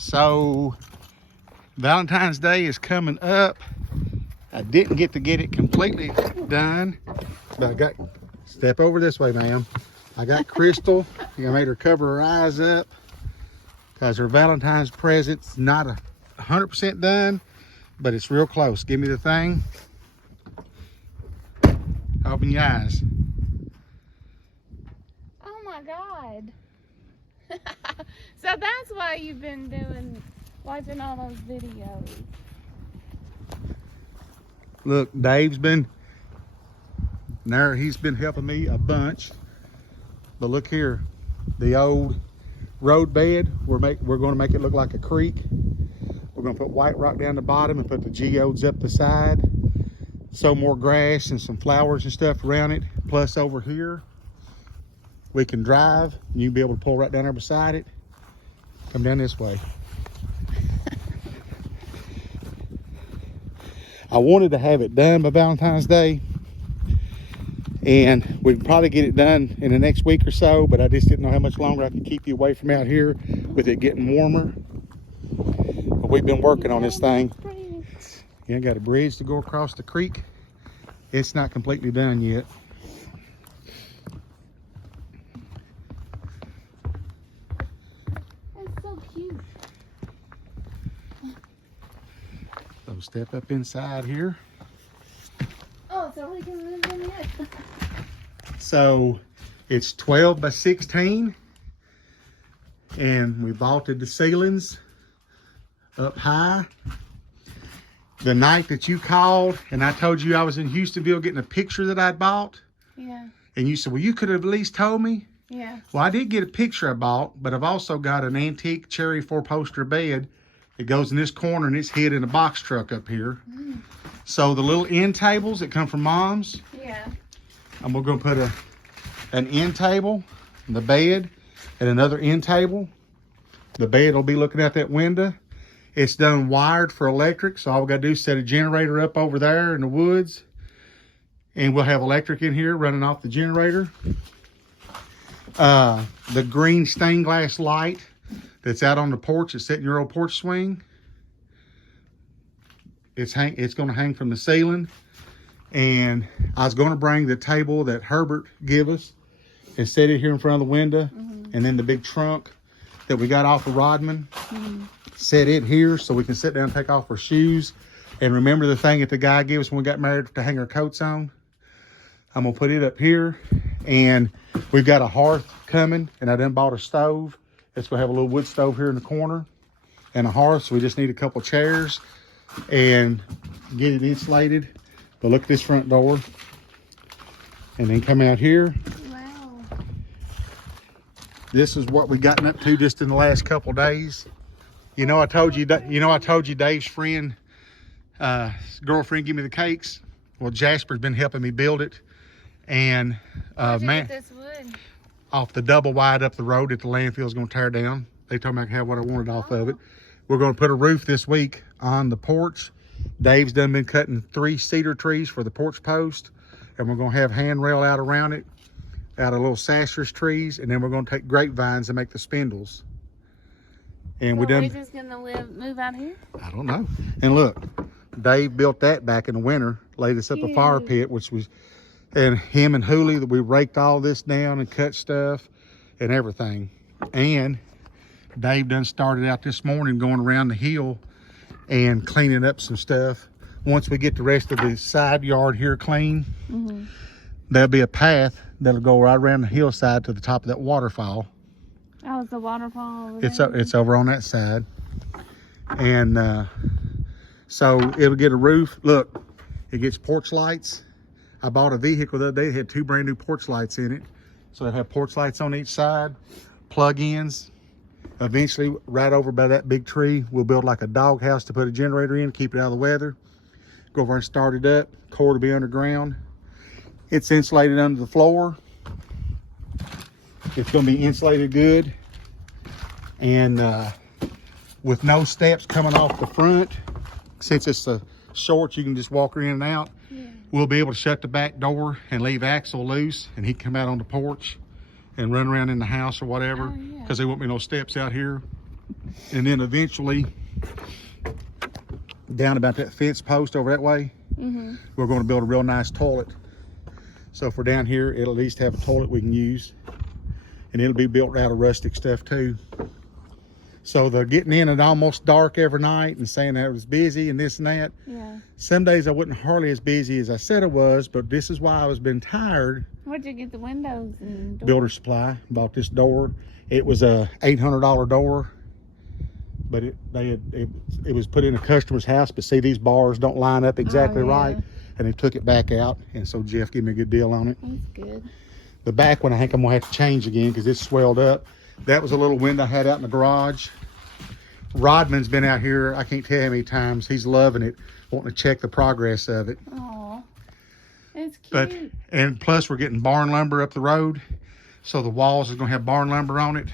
So Valentine's Day is coming up. I didn't get to get it completely done, but I got, step over this way, ma'am. I got Crystal. I made her cover her eyes up because her Valentine's present's not 100% done, but it's real close. Give me the thing. Open your eyes. Oh my God. So that's why you've been watching all those videos. Look, Dave's been there. He's been helping me a bunch. But look here, the old road bed. We're going to make it look like a creek. We're going to put white rock down the bottom and put the geodes up the side. Sow more grass and some flowers and stuff around it. Plus over here, we can drive. And you'll be able to pull right down there beside it. Come down this way. I wanted to have it done by Valentine's Day, and we can probably get it done in the next week or so, but I just didn't know how much longer I could keep you away from out here with it getting warmer. But we've been working on this thing. Yeah, got a bridge to go across the creek. It's not completely done yet. That's so cute. So step up inside here. Oh, so we can live in it. So it's 12 by 16, and we vaulted the ceilings up high. The night that you called and I told you I was in Houstonville getting a picture that I'd bought, Yeah. and you said, well, you could have at least told me. Yeah. Well, I did get a picture I bought, but I've also got an antique cherry 4-poster bed that goes in this corner, and it's hid in a box truck up here. Mm. So the little end tables that come from Mom's, Yeah. and we're going to put an end table, the bed, and another end table. The bed will be looking out that window. It's done wired for electric, so all we got to do is set a generator up over there in the woods, and we'll have electric in here running off the generator. The green stained glass light that's out on the porch, it's sitting in your old porch swing. It's going to hang from the ceiling. And I was going to bring the table that Herbert gave us and set it here in front of the window. And then the big trunk that we got off of Rodman, set it here so we can sit down and take off our shoes. And remember the thing that the guy gave us when we got married to hang our coats on? I'm going to put it up here. And we've got a hearth coming, and I done bought a stove. It's going to have a little wood stove here in the corner and a hearth. So we just need a couple chairs and get it insulated. But look at this front door, and then come out here. Wow. This is what we gotten up to just in the last couple days. You know, I told you Dave's friend, girlfriend gave me the cakes. Well, Jasper's been helping me build it, and Where'd you man, get this wood? off the double wide up the road that the landfill's going to tear down. They told me I could have what I wanted off of it. We're going to put a roof this week on the porch. Dave's done been cutting 3 cedar trees for the porch post, and we're going to have handrail out around it, out of little sassafras trees, and then we're going to take grapevines and make the spindles. And So we done. we're just gonna move out here? I don't know. And look, Dave built that back in the winter, laid us up a fire pit, which was, and him and Hooley, that we raked all this down and cut stuff and everything. And Dave done started out this morning going around the hill and cleaning up some stuff. Once we get the rest of the side yard here clean, there'll be a path that'll go right around the hillside to the top of that waterfall. Oh, it's a waterfall over there? It's over on that side. And so it'll get a roof. Look, it gets porch lights. I bought a vehicle the other day that had 2 brand new porch lights in it. So it'll have porch lights on each side, plug-ins. Eventually, right over by that big tree, we'll build like a dog house to put a generator in, keep it out of the weather. Go over and start it up. Core to be underground. It's insulated under the floor. It's going to be insulated good. And with no steps coming off the front, since it's a short, you can just walk in and out. Yeah. We'll be able to shut the back door and leave Axel loose, and he can come out on the porch and run around in the house or whatever, Oh, yeah. because there won't be no steps out here. And then eventually, down about that fence post over that way, we're going to build a real nice toilet. So if we're down here, it'll at least have a toilet we can use. And it'll be built out of rustic stuff too. So they're getting in at almost dark every night and saying that it was busy and this and that. Yeah. Some days I wasn't hardly as busy as I said I was, but this is why I was been tired. Where'd you get the windows and doors? Builder Supply bought this door. It was a $800 door, but it was put in a customer's house. But see, these bars don't line up exactly right, and they took it back out. And so Jeff gave me a good deal on it. That's good. The back one I think I'm gonna have to change again because it's swelled up. That was a little window I had out in the garage. Rodman's been out here, I can't tell you how many times. He's loving it, wanting to check the progress of it. Oh, it's cute. But, and plus we're getting barn lumber up the road. So the walls is gonna have barn lumber on it.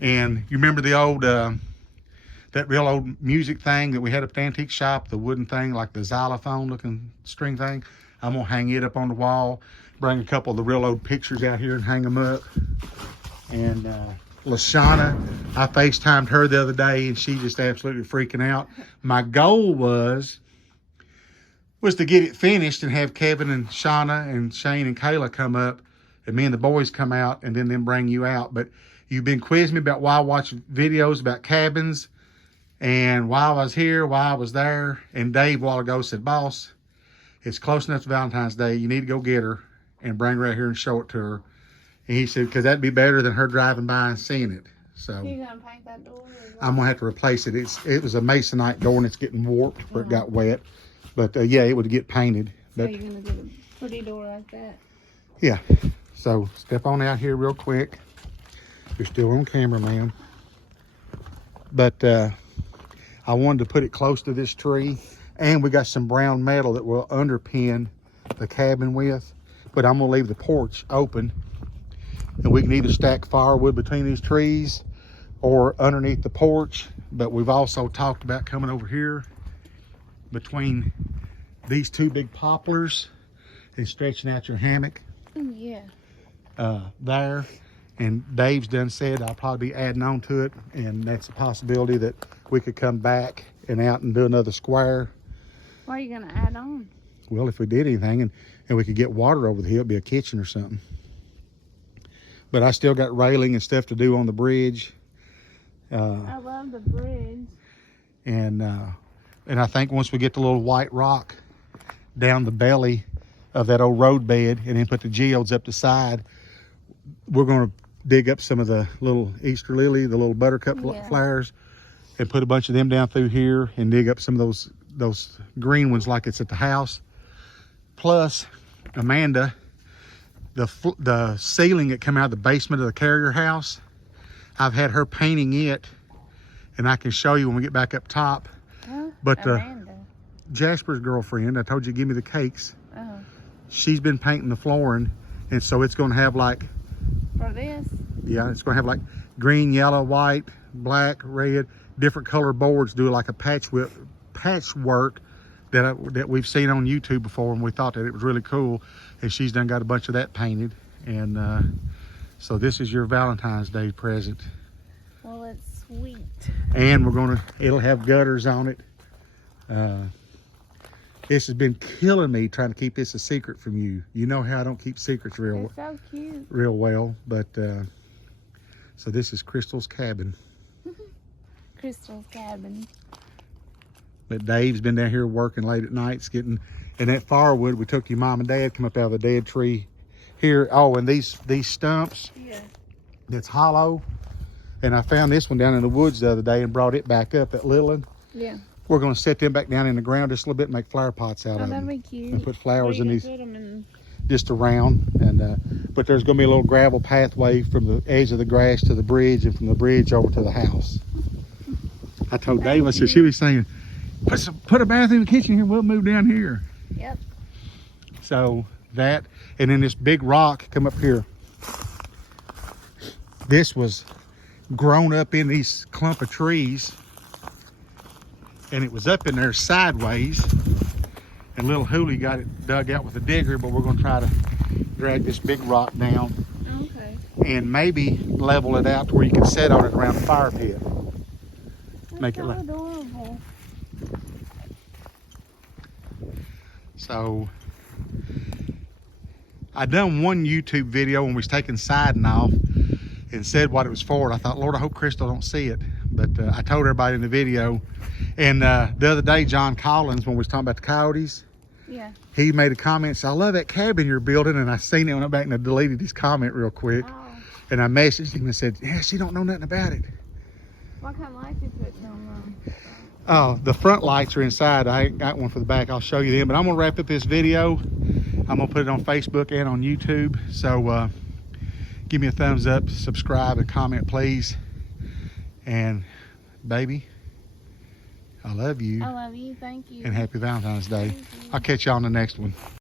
And you remember the old, that real old music thing that we had at the antique shop, the wooden thing, like the xylophone looking string thing? I'm gonna hang it up on the wall, bring a couple of the real old pictures out here and hang them up. And Lashana, I FaceTimed her the other day and she just absolutely freaking out. My goal was to get it finished and have Kevin and Shauna and Shane and Kayla come up and me and the boys come out and then bring you out. But you've been quizzing me about why I watch videos about cabins and why I was here, why I was there. And Dave a while ago said, boss, it's close enough to Valentine's Day. You need to go get her and bring her out here and show it to her. And he said, because that'd be better than her driving by and seeing it. So You gonna paint that door? I'm gonna have to replace it. It was a masonite door and it's getting warped where it got wet. But yeah, it would get painted. So But you're gonna get a pretty door like that? yeah, so step on out here real quick. You're still on camera, ma'am. But I wanted to put it close to this tree, and we got some brown metal that will underpin the cabin with. But I'm gonna leave the porch open, and we can either stack firewood between these trees or underneath the porch. But we've also talked about coming over here between these two big poplars and stretching out your hammock Oh, yeah. there. And Dave's done said I'll probably be adding on to it, and that's a possibility that we could come back and out and do another square. What are you gonna add on? Well, if we did anything and we could get water over the hill, it'd be a kitchen or something. But I still got railing and stuff to do on the bridge. I love the bridge. And I think once we get the little white rock down the belly of that old road bed and then put the geodes up the side, we're going to dig up some of the little Easter lily, the little buttercup flowers, and put a bunch of them down through here and dig up some of those green ones like it's at the house. Plus, Amanda, the ceiling that come out of the basement of the carrier house, I've had her painting it, and I can show you when we get back up top. Huh? But Amanda. Jasper's girlfriend, I told you to give me the cakes. Oh. She's been painting the flooring, and so it's going to have like, For this? yeah, it's going to have like green, yellow, white, black, red, different color boards. Do like a patchwork that we've seen on YouTube before, and we thought that it was really cool. And she's done got a bunch of that painted, and so this is your Valentine's Day present. Well, it's sweet. And it'll have gutters on it. This has been killing me trying to keep this a secret from you. You know how I don't keep secrets It's so cute. real well, but so this is Crystal's cabin. Crystal's cabin. But Dave's been down here working late at nights getting, and that firewood we took to your mom and dad come up out of the dead tree here. Oh, and these stumps, Yeah. that's hollow. And I found this one down in the woods the other day and brought it back up at Littleland. Yeah. We're going to set them back down in the ground just a little bit and make flower pots out Oh, of that'd them. be cute. And put flowers in these Put them in. just around. And but there's going to be a little gravel pathway from the edge of the grass to the bridge and from the bridge over to the house. I told Dave, I said, she was saying, put a bath in the kitchen here, we'll move down here. Yep. So that, and then this big rock come up here. This was grown up in these clump of trees, and it was up in there sideways, and little Hooley got it dug out with a digger, but we're going to try to drag this big rock down. Okay. And maybe level it out to where you can sit on it around the fire pit. That's Make it so like- adorable. So I done one YouTube video when we was taking siding off and said what it was for. And I thought, Lord, I hope Crystal don't see it. But I told everybody in the video. And the other day, John Collins, when we was talking about the coyotes, Yeah. he made a comment, said, I love that cabin you're building. And I seen it, went back and I deleted his comment real quick. Oh. And I messaged him and said, yeah, she don't know nothing about it. What kind of lights you putting on them? Oh, the front lights are inside. I ain't got one for the back. I'll show you them. But I'm going to wrap up this video. I'm going to put it on Facebook and on YouTube. So give me a thumbs up, subscribe, and comment, please. And, baby, I love you. I love you. Thank you. And happy Valentine's Day. Thank you. I'll catch you on the next one.